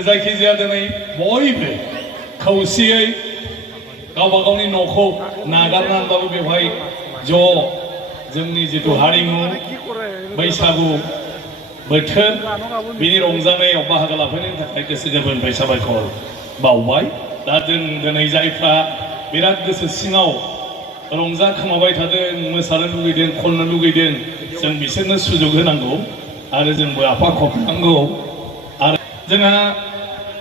जायखिजाया दिनै बयबो खौसेयै गावबा गावनि न'खौ नागारनानैबाबो बेवहाय ज' जोंनि जिथु हारिमु बैसागु बोथोर बिनि रंजानायाव बाहागो लाफैनायनि थाखाय गोसो गोरबोनिफ्राय साबायखर बावबाय। दा जों दिनै जायफ्रा बिराद गोसो सिङाव रंजाखोमाबाय थादों, मोसानो लुगैदों, खननो लुगैदों, जों बिसोरनो सुजुग होनांगौ आरो जोंबो आफा खबनांगौ। आरो जोंहा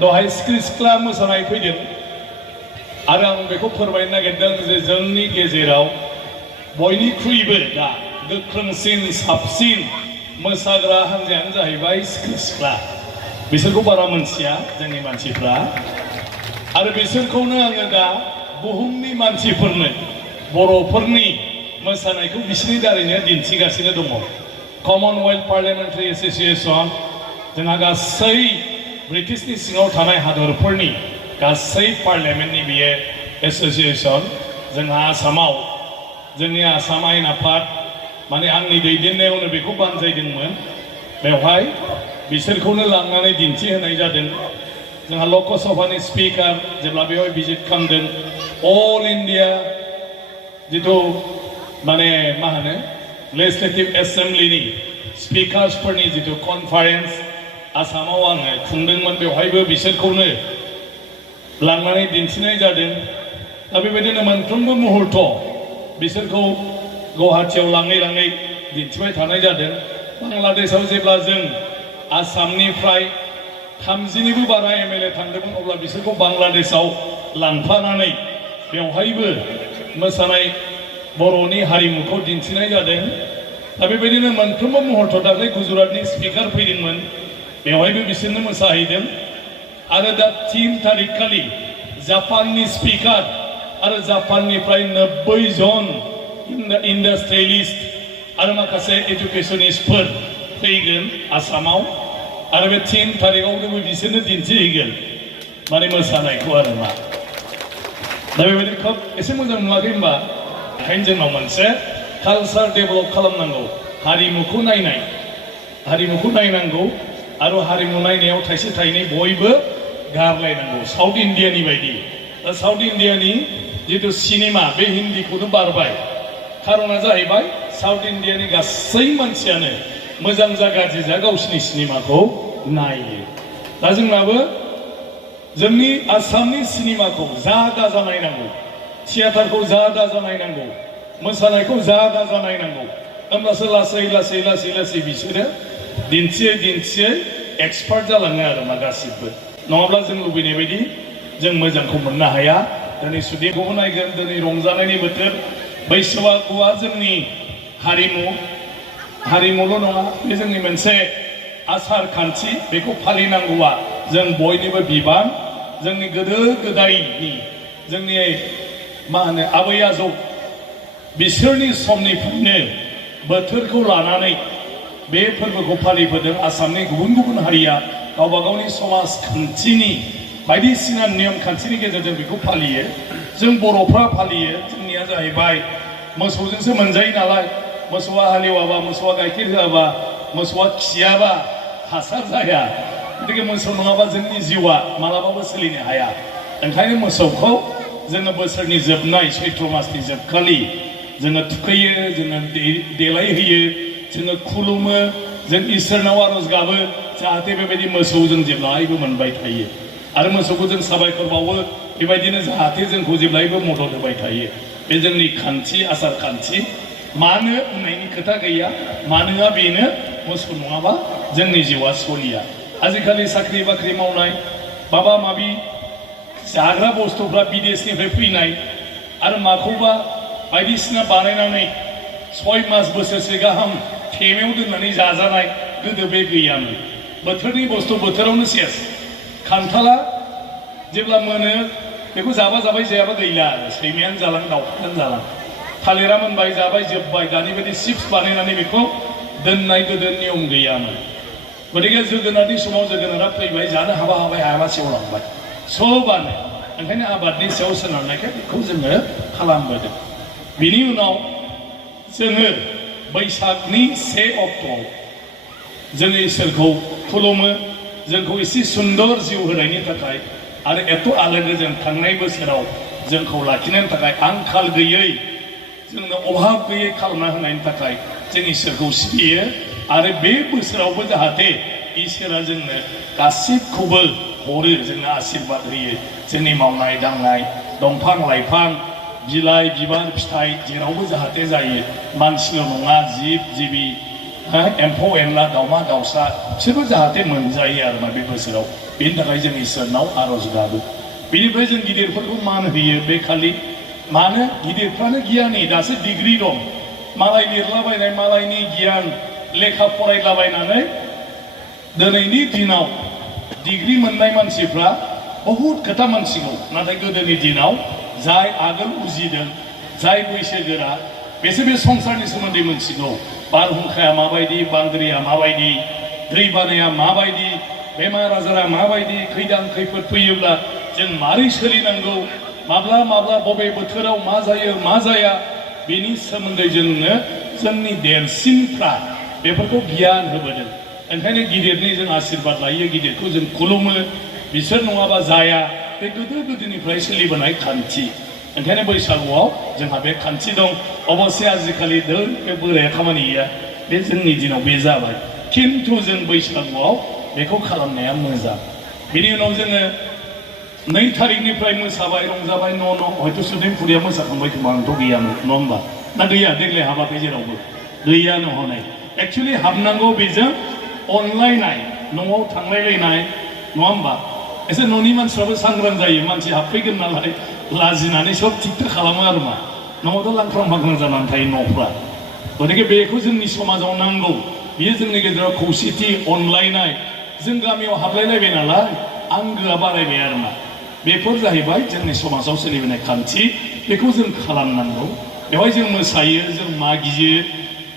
दहाय सिख्रि सिख्ला मोसानाय फैदों आरो आं बेखौ फोरमायनो नागिरदों जे जोंनि गेजेराव बयनिख्रुइबो दा गोख्रोंसिन साबसिन मोसाग्रा हान्जायानो जाहैबाय सिख्रि सिख्ला। बिसोरखौ बारा मोनथिया जोंनि मानसिफ्रा आरो बिसोरखौनो आङो दा बुहुमनि मानसिफोरनो बर'फोरनि मोसानायखौ बिसोरनि दारैनो दिन्थिगासिनो दङ। कमनवेल्थ पार्लियामेन्टारि एस'सिएशन जोंहा गासै ब्रिटिशनि सिङाव थानाय हादरफोरनि गासै पार्लियामेन्टनि बियो एस'सिएशन। जोंहा आसामाव जोंनि आसाम आयेन आफाद माने आंनि दैदेननायावनो बेखौ बानजायदोंमोन। बेवहाय बिसोरखौनो लांनानै दिन्थिहोनाय जादों। जोंहा लकसभानि स्पिकार जेब्ला बेवहाय भिजिट खालामदों, अल इन्डिया जिथु माने मा होनो लेजिस्लेटिभ एसेम्ब्लिनि स्पिकार्सफोरनि जिथु कनफारेन्स आसामाव आङो खुंदोंमोन, बेवहायबो बिसोरखौनो लांनानै दिन्थिनाय जादों। दा बेबायदिनो मोनफ्रोमबो मुहुर्त बिसोरखौ गुवाहाटियाव लाङै लाङै दिन्थिबाय थानाय जादों। बांलादेशआव जेब्ला जों आसामनिफ्राय 30निबो बारा MLA थांदोंमोन, अब्ला बिसोरखौ बांलादेशआव लांफानानै बेवहायबो मोसानाय बर'नि हारिमुखौ दिन्थिनाय जादों। दा बेबायदिनो मोनफ्रोमबो मुहुर्त दाख्लै गुजरातनि स्पिकार फैदोंमोन, बेवहायबो बिसोरनो मोसाहैदों। आरो दा 3 तारिख खालि जापाननि स्पिकार आरो जापाननिफ्राय 90 जन इन्डास्ट्रियेलिस्ट आरो माखासे एजुकेशनिस्टफोर फैगोन आसामाव आरो बे 3 तारिखआवनो बिसोरनो दिन्थिहैगोन माने मोसानायखौ आरो मा। दा बेबायदि खोब एसे मोजां नुवाखै होनबा? ओंखायनो जोंनाव मोनसे कालचार डेभेलप खालामनांगौ, हारिमुखौ नायनांगौ आरो हारिमु नायनायाव थाइसे थाइनै बयबो गारलायनांगौ। साउथ इन्डियानि बायदि दा साउथ इन्डियानि जिथु सिनेमा बे हिन्दीखौनो बारबाय। खारना जाहैबाय साउथ इन्डियानि गासै मानसियानो मोजां जा गाज्रि जा गावसिनि सिनेमाखौ नायो। दा जोंनाबो जोंनि आसामनि सिनेमाखौ जा दाजा नायनांगौ, थियेटारखौ जा दाजा नायनांगौ, मोसानायखौ जा दाजा नायनांगौ। होमब्लासो लासै लासै लासै लासै बिसोरो दिन्थियै एक्सपार्ट जालाङो आरो मा गासिबो। नङाब्ला जों लुबैनाय बायदि जों मोजांखौ मोननो हाया। दिनै सुदेमखौबो नायगोन, दिनै रंजानायनि बोथोर। बैसागुआ जोंनि हारिमुल' नङा, बे जोंनि मोनसे आसार खान्थि। बेखौ फालिनांगौआ जों बयनिबो बिबान। जोंनि गोदो गोदायनि जोंनि मा होनो आबै आजौ बिसोरनि समनिफ्रायनो बोथोरखौ लानानै बे फोरबोखौ फालिबोदों। आसामनि गुबुन गुबुन हारिया गावबा गावनि समाजखान्थिनि बायदिसिना नियम खान्थिनि गेजेरजों बेखौ फालियो। जों बर'फ्रा फालियो। जोंनिया जाहैबाय मोसौजोंसो मोनजायो नालाय। मोसौआ हालेवाबा, मोसौआ गाइखेर होआबा, मोसौआ खियाबा हासार जाया। गतिके मोसौ नङाबा जोंनि जिउआ मालाबाबो सोलिनो हाया। ओंखायनो मोसौखौ जोङो बोसोरनि जोबनाय सैत्र मासनि जोबखालि जोङो थुखैयो, जोङो देलायहोयो, जोङो खुलुमो, जों इसोरनाव आरज गाबो जाहाथे बेबायदि मोसौ जों जेब्लायबो मोनबाय थायो आरो मोसौखौ जों साबायखर बावो बेबायदिनो जाहाथे जोंखौ जेब्लायबो मदद होबाय थायो। बे जोंनि खान्थि, आसार खान्थि। मानो होननायनि खोथा गैया। मानोआ बेनो मोसौ नङाबा जोंनि जिउआ सलिया। आजिखालि साख्रि बाख्रि मावनाय माबा माबि जाग्रा बुस्थुफ्रा बिदेशनिफ्राय फैनाय आरो माखौबा बायदिसिना बानायनानै 6 मास बोसोरसे गाहाम थेमायाव दोननानै जाजानाय। गोदो बे गैयामोन। बोथोरनि बुस्थु बोथोरावनो सेस। खान्थाला जेब्ला मोनो बेखौ जाबा जाबाय, जायाबा गैला आरो सैमायानो जालां, दाउफ्रानो जालां। थालिरा मोनबाय, जाबाय, जोब्बाय। दानि बायदि चिप्स बानायनानै बेखौ दोननाय गोदो नियम गैयामोन। गतिके जोगोनारनि समाव जोगोनारा फैबाय, जानो हाबा हायाबा सेवलांबाय सबानो। ओंखायनो आबादनि सायाव सोनारनायखाय बेखौ जोङो खालामबोदों। बिनि उनाव जोङो बैसागनि 1 अक्ट'आव जोङो इसोरखौ खुलुमो, जोंखौ एसे सुंदर जिउ होनायनि थाखाय आरो एथ' आलो गोजोन थांनाय बोसोराव जोंखौ लाखिनायनि थाखाय आंखाल गैयै जोंनो अभाब गैयै खालामना होनायनि थाखाय जों इसोरखौ सिबियो आरो बे बोसोरावबो जाहाथे इसोरा जोंनो गासिबखौबो हरो जोंनो आशीर्बाद होयो जोंनि मावनाय दांनाय दंफां लाइफां बिलाइ बिबार फिथाइ जेरावबो जाहाथे जायो मानसिल' नङा जिब जिबि एम्फौ एनला दाउमा दाउसा बिसोरबो जाहाथे मोनजायो आरोना बे बोसोराव बेनि थाखाय जों इसोरनाव आर'ज गाबो बेनिफ्राय जों गिदिरफोरखौ मान होयो बे खालि मानो गिदिरफ्रानो गियानि दासो डिग्री दं मालाय लिरलाबायनाय मालायनि गियान लेखा फरायलाबायनानै दिनैनि दिनाव डिग्री मोननाय मानसिफ्रा बहुद खोथा मोनसिगौ नाथाय गोदोनि दिनाव जाय आगोल उजिदों जाय बैसोगोरा बेसो बे संसारनि सोमोन्दै मोनसिगौ बारहुंखाया माबायदि बांग्रिया माबायदि दैबानाया माबायदि बेमार आजारा माबायदि खैदां खैफोद फैयोब्ला जों मारै सोलिनांगौ माब्ला माब्ला बबे बोथोराव मा जायो मा जाया बेनि सोमोन्दै जोंनो जोंनि देरसिनफ्रा बेफोरखौ गियान होबोदों ओंखायनो गिदिरनि जों आशीर्बाद लायो गिदिरखौ जों खुलुमो बिसोर नङाबा जाया बे गोदो गोदोनिफ्राय सोलिबोनाय खान्थि ओंखायनो बैसागुआव जोंहा बे खान्थि दं अबस्से आजिखालि बे बोराया खामानि गैया बे जोंनि दिनाव बे जाबाय खिन्थु जों बैसागुआव बेखौ खालामनाया मोजां बिनि उनाव जोङो 2 तारिखनिफ्राय मोसाबाय रंजाबाय न' हयथ' सुदेमपुरिया मोसाखांबाय खोमा आंथ' गैयामोन नङा होमबा ना गैया देग्लाय हाबाखै जेरावबो गैयानो हनै एक्चुअलि हाबनांगौ बेजों अनलायनाय न'आव थांलायलायनाय नङा होमबा एसे न'नि मानसिफ्राबो सांग्रां जायो मानसि हाबफैगोन नालाय लाजिनानै सब थिग खालामो आरो मा न'आवथ' लांख्रां फांख्रां जानानै थायो न'फ्रा गतिके बेखौ जोंनि समाजाव नांगौ बियो जोंनि गेजेराव खौसेथि अनलायनाय जों गामियाव हाबलायलायबाय नालाय आंगोआ बारायबाय आरो मा बेफोर जाहैबाय जोंनि समाजाव सोलिबोनाय खान्थि बेखौ जों खालामनांगौ बेवहाय जों मोसायो जों मागियो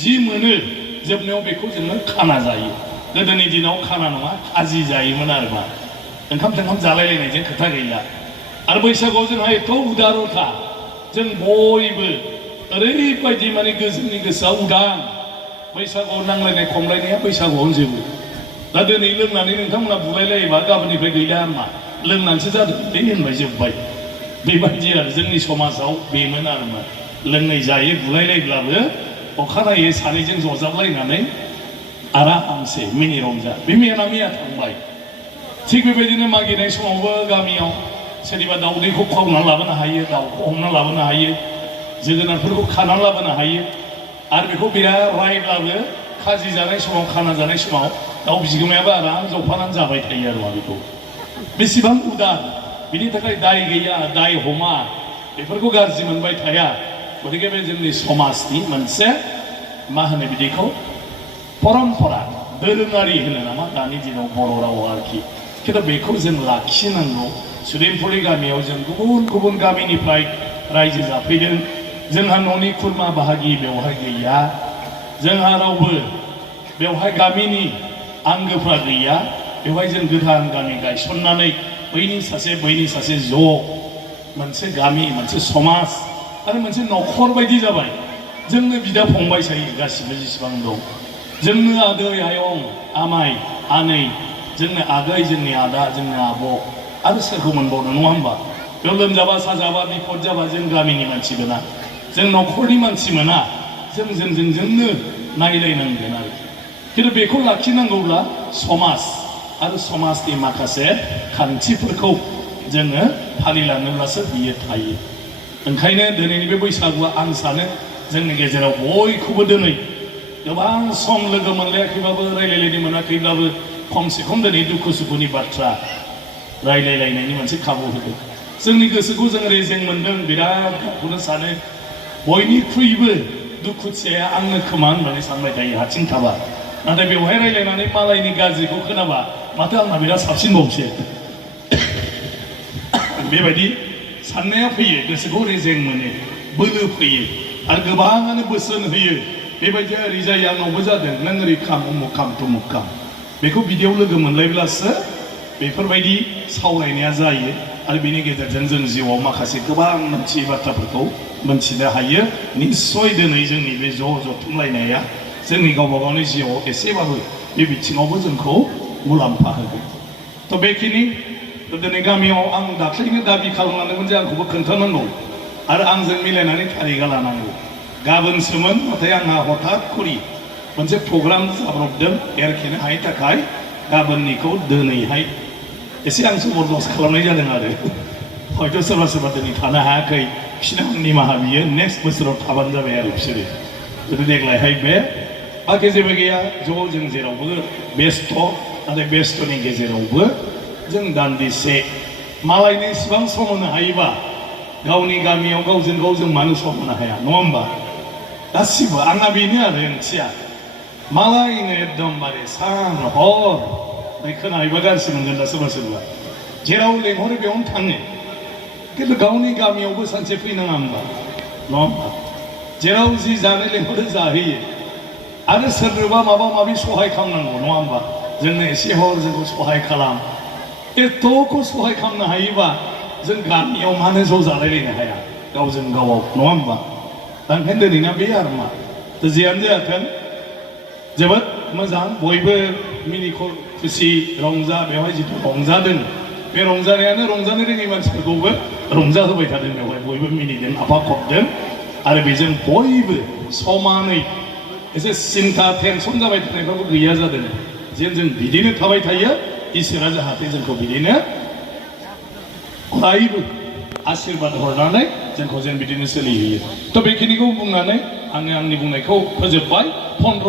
जि मोनो जोबनायाव बेखौ जोङो खाना जायो गोदोनि दिनाव खाना नङा खाजि जायोमोन आरो मा ओंखाम थोंखाम जालायलायनायजों खोथा गैला आरो बैसागुआव जोंहा एथ' उदारथा जों बयबो ओरैबायदि माने जोंनि गोसोआ उदां बैसागुआव नांलायनाय खमलायनाया बैसागुआवनो जोबो दा दिनै लोंनानै नोंथांमोना बुलायलायोबा गाबोननिफ्राय गैला मा लोंनानैसो जादों बे होनबाय जोब्बाय बेबायदि आरो जोंनि समाजाव बेमोन आरो मा लोंनाय जायो बुलायलायब्लाबो अखानायै सानैजों जजाबलायनानै आरामसे मिनि रंजा बे मेना मैया थांबाय थिग बेबायदिनो मागिनाय समावबो गामियाव सोरनिबा दाउदैखौ खावनानै लाबोनो हायो दाउखौ हमना लाबोनो हायो जोगोनारफोरखौ खानानै लाबोनो हायो आरो बेखौ बिराद रायब्लाबो खाजि जानाय समाव खाना जानाय समाव दाउ बिगोमायाबो आराम जफानानै जाबाय थायो आरो बेखौ बेसेबां उदार बिनि थाखाय दाय गैया दाय हमा बेफोरखौ गाज्रि मोनबाय थाया गतिके बे जोंनि समाजनि मोनसे मा होनो बिदिखौ परम्परा दोरोङारि होनो नामा दानि दिनाव बर' रावाव आरोखि खिन्थु बेखौ जों लाखिनांगौ सुदेमपुरि गामियाव जों गुबुन गुबुन गामिनिफ्राय रायजो जाफैदों जोंहा न'नि खुरमा बाहागि बेवहाय गैया जोंहा रावबो बेवहाय गामिनि आंगोफ्रा गैया बेवहाय जों गोदान गामि गायसननानै बैनि सासे ज' मोनसे गामि मोनसे समाज आरो मोनसे न'खर बायदि जाबाय जोंनो बिदा फंबाय जायो गासिबो जेसेबां दं जोंनो आदै आयं आमाय आनै जोंनो आगै जोंनि आदा जोंनो आब' आरो सोरखौ मोनबावनो नङा होमबा बेयाव लोमजाबा साजाबा बिपद जाबा जों गामिनि मानसि मोना जों न'खरनि मानसि मोना जोंनो नायलायनांगोन आरो खिन्थु बेखौ लाखिनांगौब्ला समाज आरो समाजनि माखासे खान्थिफोरखौ जोङो फालिलाङोब्लासो बियो थायो ओंखायनो दिनैनि बे बैसागुआ आं सानो जोंनि गेजेराव बयखौबो दिनै गोबां सम लोगो मोनलायाखैबाबो रायलायलायनो मोनाखैब्लाबो खमसे खम दिनै दुखु सुखुनि बाथ्रा रायलायलायनायनि मोनसे खाबु होदों जोंनि गोसोखौ जों रेजें मोनदों बिराद गावखौनो सानो बयनिख्रुइबो दुखुथियाया आंनो खोमा होननानै सानबाय थायो हारसिं थाबा नाथाय बेवहाय रायलायनानै मालायनि गाज्रिखौ खोनाबा माथो आंना बिराद साबसिनबावसो बेबायदि साननाया फैयो गोसोखौ रेजें मोनो बोलो फैयो आरो गोबाङानो बोसोन होयो बेबायदि ओरै जायो आंनावबो जादों नों ओरै खाम उमुक खाम तुमुक खाम बेखौ बिदियाव लोगो मोनलायब्लासो बेफोरबायदि सावरायनाया जायो आरो बेनि गेजेरजों जों जिउआव माखासे गोबां मोनथियै बाथ्राफोरखौ मोनथिनो हायो निस्सय दिनै जोंनि बे ज' जथुमलायनाया जोंनि गावबा गावनि जिउआव एसेबाबो बे बिथिङावबो जोंखौ मुलाम्फा होगोन थ' बेखिनि दिनै गामियाव आं दाख्लैनो दाबि खालामलांदोंमोन जे आंखौबो खोन्थानांगौ आरो आंजों मिलायनानै थारिखआ लानांगौ गाबोनसोमोन नाथाय आंहा हठात करि मोनसे प्रग्राम जाब्रबदों एरखेनो हायि थाखाय गाबोननिखौ दिनैहाय एसे आं जबरदस्त खालामनाय जादों आरो हयथ' सोरबा सोरबा दिनै थानो हायाखै बिसोरनो आं निमाहा बियो नेक्स्ट बोसोराव थाबानो जाबाय आरो बिसोरो जुदि देग्लायहाय बे बाखि जेबो गैया ज' जों जेरावबो बेस्थ' नाथाय बेस्थ'नि गेजेरावबो जों दान्दिसे मालायनि इसिबां सम होनो हायोबा गावनि गामियाव गावजों गाव जों मानो सम होनो हाया नङा होमबा गासिबो आंना बेनो आरो ओंथिया मालायनो एकदमबारे सान हर खोनायोबा गाज्रि मोनगोन दा सोरबा सोरबा जेराव लेंहरो बेयावनो थाङो खिन्थु गावनि गामियावबो सानसे फैनाङा होमबा नङा होमबा जेराव जि जानो लेंहरो जाहैयो आरो सोरनोबा माबा माबि सहाय खालामनांगौ नङा होमबा जोंनो एसे हर जोंखौ सहाय खालाम एथ'खौ सहाय खालामनो हायोबा जों गामियाव मानो ज' जालायलायनो हाया गावजों गावाव नङा होमबा दा ओंखायनो दिनैना बे आरो मा जियानो जायाथों जोबोद मोजां बयबो मिनि खुसि रंजा बेवहाय जिथु रंजादों बे रंजानायानो रंजानो रोङै मानसिफोरखौबो रंजाहोबाय थादों बेवहाय बयबो मिनिदों आफा खबदों आरो बेजों बयबो समानै एसे सिन्था टेनसन जाबाय थानायफ्राबो गैया जादों जेन जों बिदिनो थाबाय थायो इसोरा जाहाथे जोंखौ बिदिनो अरायबो आशीर्बाद हरनानै जोंखौ जेन बिदिनो सोलिहोयो थ' बेखिनिखौ बुंनानै आङो आंनि बुंनायखौ फोजोबबाय 15